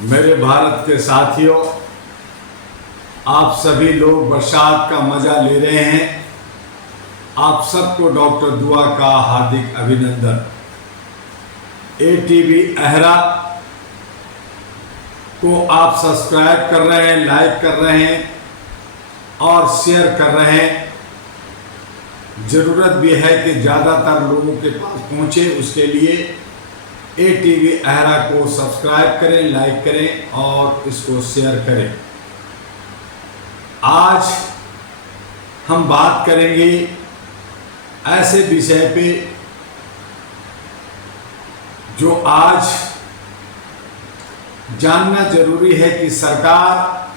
मेरे भारत के साथियों, आप सभी लोग बरसात का मजा ले रहे हैं। आप सबको डॉक्टर दुआ का हार्दिक अभिनंदन। ATV अहरा को आप सब्सक्राइब कर रहे हैं, लाइक कर रहे हैं और शेयर कर रहे हैं। ज़रूरत भी है कि ज़्यादातर लोगों के पास पहुँचे, उसके लिए ATV अहरा को सब्सक्राइब करें, लाइक करें और इसको शेयर करें। आज हम बात करेंगे ऐसे विषय पे जो आज जानना जरूरी है कि सरकार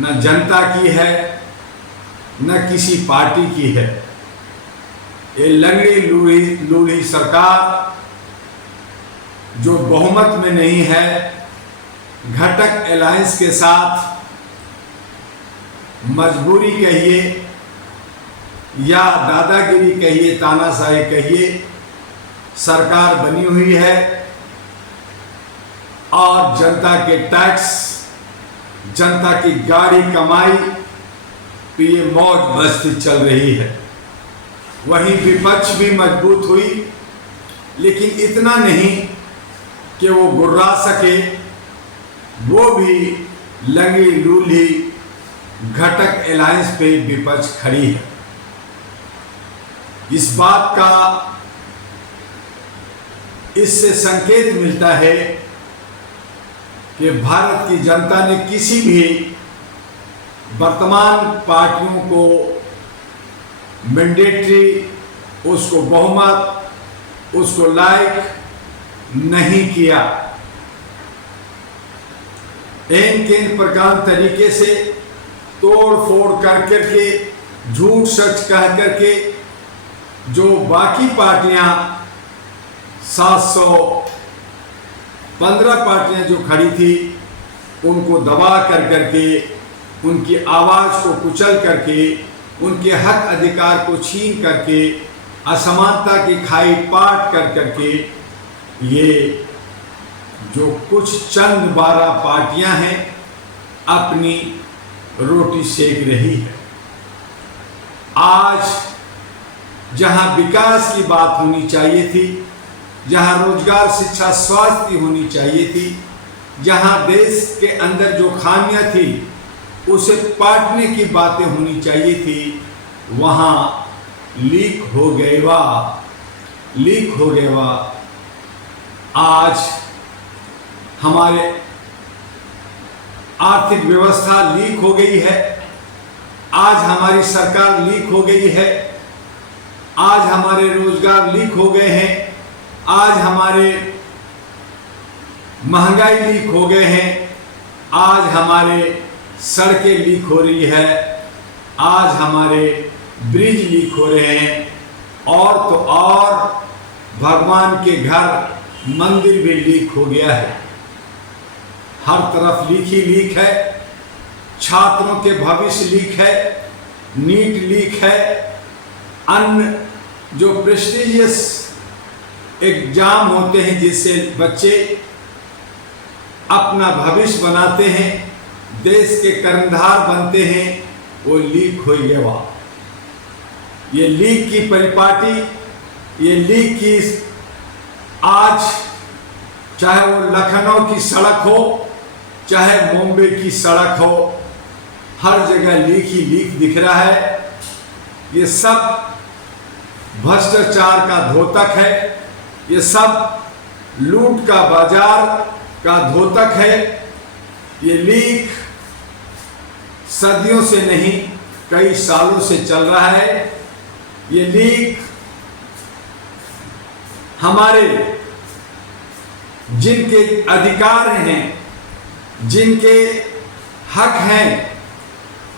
न जनता की है न किसी पार्टी की है। ये लंगड़ी लूढ़ी सरकार जो बहुमत में नहीं है, घटक अलायंस के साथ मजबूरी कहिए या दादागिरी कहिए, तानाशाही कहिए, सरकार बनी हुई है और जनता के टैक्स, जनता की गाड़ी कमाई पे ये मौज मस्ती चल रही है। वहीं विपक्ष भी मजबूत हुई, लेकिन इतना नहीं कि वो गुर्रा सके। वो भी लंगी लूली घटक अलायंस पे विपक्ष खड़ी है। इस बात का इससे संकेत मिलता है कि भारत की जनता ने किसी भी वर्तमान पार्टियों को मैंडेटरी, उसको बहुमत, उसको लाइक नहीं किया। इन प्रकार तरीके से तोड़ फोड़ कर करके, झूठ सच कह करके जो बाकी पार्टियां 715 पार्टियां जो खड़ी थी, उनको दबा कर करके, उनकी आवाज को कुचल करके, उनके हक अधिकार को छीन करके, असमानता की खाई पाट कर करके, ये जो कुछ चंद 12 पार्टियां हैं अपनी रोटी सेक रही है। आज जहां विकास की बात होनी चाहिए थी, जहां रोजगार, शिक्षा, स्वास्थ्य की होनी चाहिए थी, जहां देश के अंदर जो खामियां थी उसे पाटने की बातें होनी चाहिए थी, वहां लीक हो गए वा। आज हमारे आर्थिक व्यवस्था लीक हो गई है, आज हमारी सरकार लीक हो गई है, आज हमारे रोजगार लीक हो गए हैं, आज हमारे महंगाई लीक हो गए हैं, आज हमारे सड़कें लीक हो रही है, आज हमारे ब्रिज लीक हो रहे हैं, और तो और भगवान के घर, मंदिर भी लीक हो गया है। हर तरफ लीक ही लीक है। छात्रों के भविष्य लीक है, नीट लीक है, अन्य जो प्रेस्टिजियस एग्जाम होते हैं जिससे बच्चे अपना भविष्य बनाते हैं, देश के कर्णधार बनते हैं, वो लीक हो गया। ये लीक की परिपाटी, ये लीक की आज चाहे वो लखनऊ की सड़क हो, चाहे मुंबई की सड़क हो, हर जगह लीक ही लीक दिख रहा है। ये सब भ्रष्टाचार का धोतक है, ये सब लूट का बाजार का धोतक है। ये लीक सदियों से नहीं, कई सालों से चल रहा है। ये लीक हमारे जिनके अधिकार हैं, जिनके हक हैं,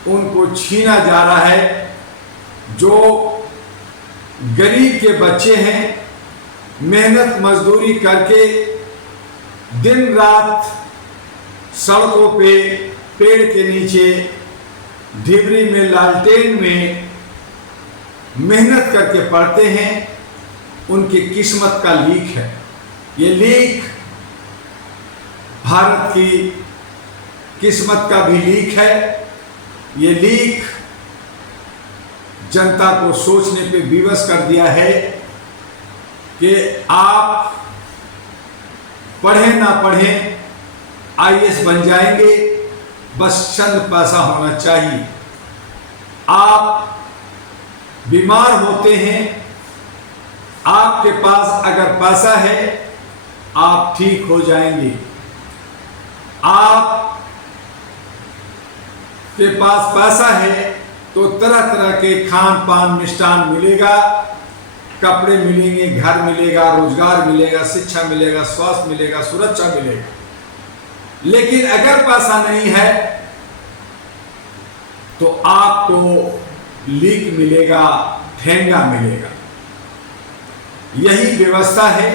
उनको छीना जा रहा है। जो गरीब के बच्चे हैं, मेहनत मजदूरी करके दिन रात सड़कों पे, पेड़ के नीचे, ढिबरी में, लालटेन में मेहनत करके पढ़ते हैं, उनकी किस्मत का लीक है। ये लीक भारत की किस्मत का भी लीक है। ये लीक जनता को सोचने पे विवश कर दिया है कि आप पढ़ें ना पढ़ें आईएएस बन जाएंगे, बस चंद पैसा होना चाहिए। आप बीमार होते हैं, आपके पास अगर पैसा है आप ठीक हो जाएंगे। आप के पास पैसा है तो तरह तरह के खान पान मिष्ठान मिलेगा, कपड़े मिलेंगे, घर मिलेगा, रोजगार मिलेगा, शिक्षा मिलेगा, स्वास्थ्य मिलेगा, सुरक्षा मिलेगा। लेकिन अगर पैसा नहीं है तो आपको लीक मिलेगा, ठेंगा मिलेगा। यही व्यवस्था है।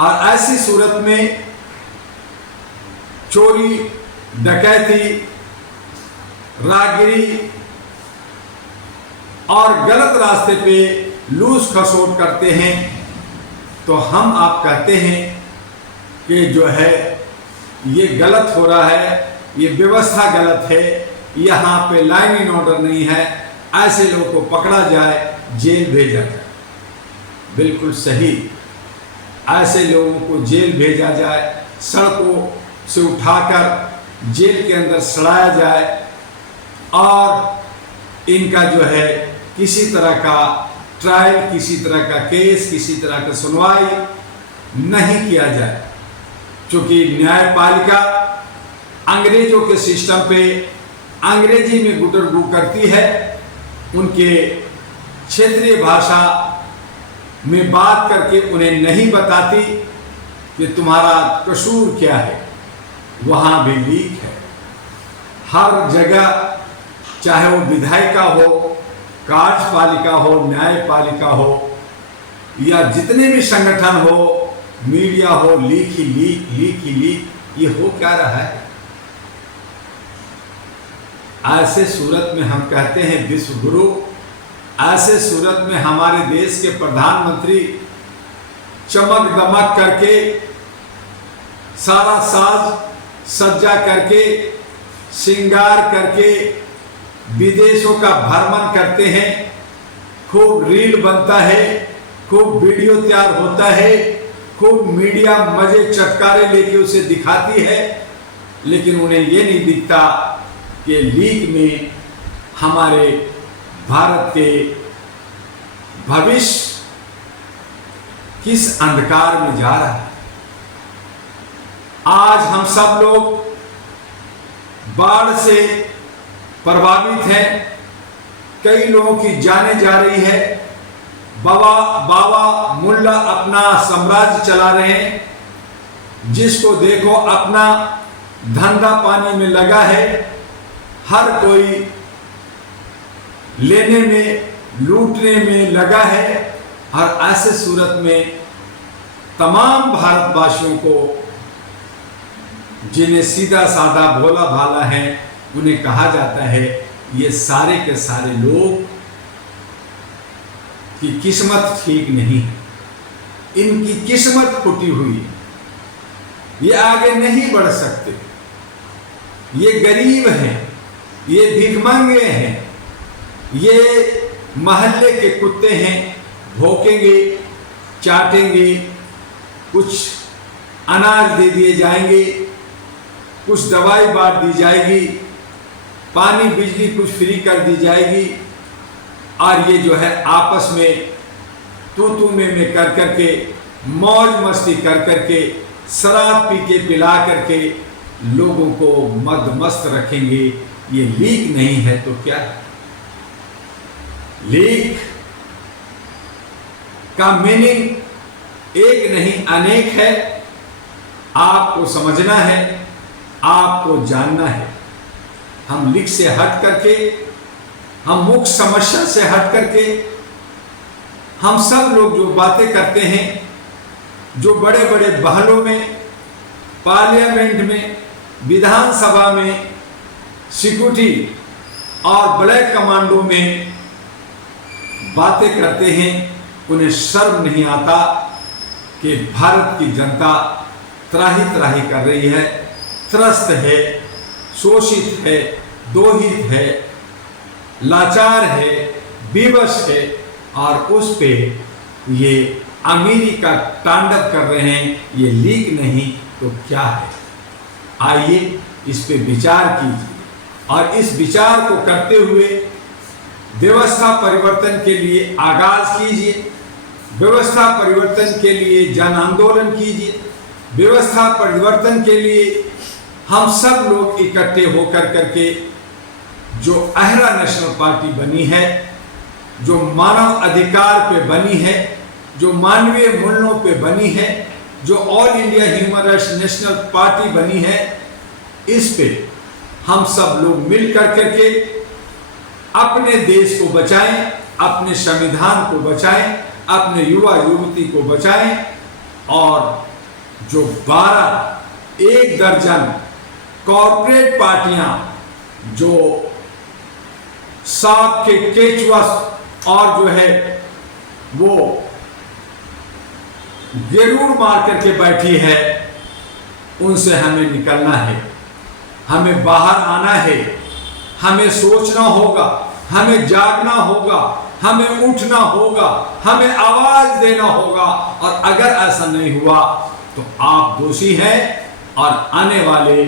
और ऐसी सूरत में चोरी, डकैती, राहगीरी और गलत रास्ते पे लूस खसोट करते हैं तो हम आप कहते हैं कि जो है ये गलत हो रहा है, ये व्यवस्था गलत है, यहाँ पे लाइन इन ऑर्डर नहीं है, ऐसे लोगों को पकड़ा जाए, जेल भेजा जाए। बिल्कुल सही, ऐसे लोगों को जेल भेजा जाए, सड़कों से उठाकर जेल के अंदर सड़ाया जाए और इनका जो है किसी तरह का ट्रायल, किसी तरह का केस, किसी तरह का सुनवाई नहीं किया जाए। क्योंकि न्यायपालिका अंग्रेजों के सिस्टम पे अंग्रेजी में गुटरगू करती है, उनके क्षेत्रीय भाषा में बात करके उन्हें नहीं बताती कि तुम्हारा कसूर क्या है। वहां भी लीक है हर जगह, चाहे वो विधायिका हो, कार्यपालिका हो, न्यायपालिका हो या जितने भी संगठन हो, मीडिया हो, लीक ही लीक, लीक ही लीक। ये हो क्या रहा है? ऐसे सूरत में हम कहते हैं विश्व गुरु, ऐसे सूरत में हमारे देश के प्रधानमंत्री चमक दमक करके, सारा साज सज्जा करके, श्रृंगार करके विदेशों का भ्रमण करते हैं। खूब रील बनता है, खूब वीडियो तैयार होता है, खूब मीडिया मजे चटकारे लेके उसे दिखाती है, लेकिन उन्हें ये नहीं दिखता कि लीक में हमारे भारत के भविष्य किस अंधकार में जा रहा है। आज हम सब लोग बाढ़ से प्रभावित हैं, कई लोगों की जानें जा रही है। बाबा मुल्ला अपना साम्राज्य चला रहे हैं, जिसको देखो अपना धंधा पानी में लगा है, हर कोई लेने में, लूटने में लगा है। और ऐसे सूरत में तमाम भारतवासियों को, जिन्हें सीधा साधा भोला भाला है, उन्हें कहा जाता है ये सारे के सारे लोग की किस्मत ठीक नहीं, इनकी किस्मत फूटी हुई है, ये आगे नहीं बढ़ सकते, ये गरीब हैं, ये भिखमंगे हैं, ये महल्ले के कुत्ते हैं, भौंकेंगे, चाटेंगे, कुछ अनाज दे दिए जाएंगे, कुछ दवाई बांट दी जाएगी, पानी बिजली कुछ फ्री कर दी जाएगी, और ये जो है आपस में तू में कर करके, मौज मस्ती कर करके, शराब पी के पिला करके लोगों को मदमस्त रखेंगे। ये लीक नहीं है तो क्या? लीक का मीनिंग एक नहीं अनेक है। आपको समझना है, आपको जानना है। हम लीक से हट करके, हम मुख्य समस्या से हट करके, हम सब लोग जो बातें करते हैं, जो बड़े बड़े बहलों में, पार्लियामेंट में, विधानसभा में, सिक्योरिटी और ब्लैक कमांडो में बातें करते हैं, उन्हें शर्म नहीं आता कि भारत की जनता त्राही त्राही कर रही है, त्रस्त है, शोषित है, दोहित है, लाचार है, विवश है, और उस पे ये अमीरी का तांडव कर रहे हैं। ये लीक नहीं तो क्या है? आइए इस पे विचार कीजिए और इस विचार को करते हुए व्यवस्था परिवर्तन के लिए आगाज कीजिए, व्यवस्था परिवर्तन के लिए जन आंदोलन कीजिए, व्यवस्था परिवर्तन के लिए हम सब लोग इकट्ठे होकर करके जो अहरा नेशनल पार्टी बनी है, जो मानव अधिकार पे बनी है, जो मानवीय मूल्यों पे बनी है, जो all India human rights national party बनी है, इस पे हम सब लोग मिल करके अपने देश को बचाएं, अपने संविधान को बचाएं, अपने युवा युवती को बचाएं, और जो 1 दर्जन कॉर्पोरेट पार्टियां जो सांप के केचुआ और जो है वो गेरूर मार करके बैठी है, उनसे हमें निकलना है, हमें बाहर आना है, हमें सोचना होगा, हमें जागना होगा, हमें उठना होगा, हमें आवाज देना होगा। और अगर ऐसा नहीं हुआ तो आप दोषी हैं और आने वाले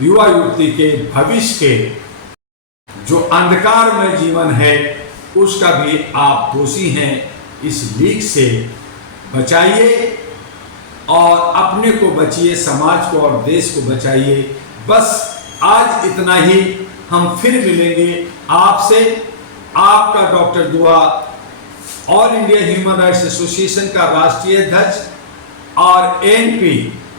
युवा युवती के भविष्य के जो अंधकार में जीवन है उसका भी आप दोषी हैं। इस लीक से बचाइए और अपने को बचिए, समाज को और देश को बचाइए। बस आज इतना ही, हम फिर मिलेंगे आपसे। आपका डॉक्टर दुआ, all India human rights association का राष्ट्रीय अध्यक्ष और एनपी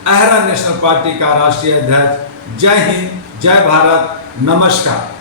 अहरा नेशनल पार्टी का राष्ट्रीय अध्यक्ष। जय हिंद, जय भारत, नमस्कार।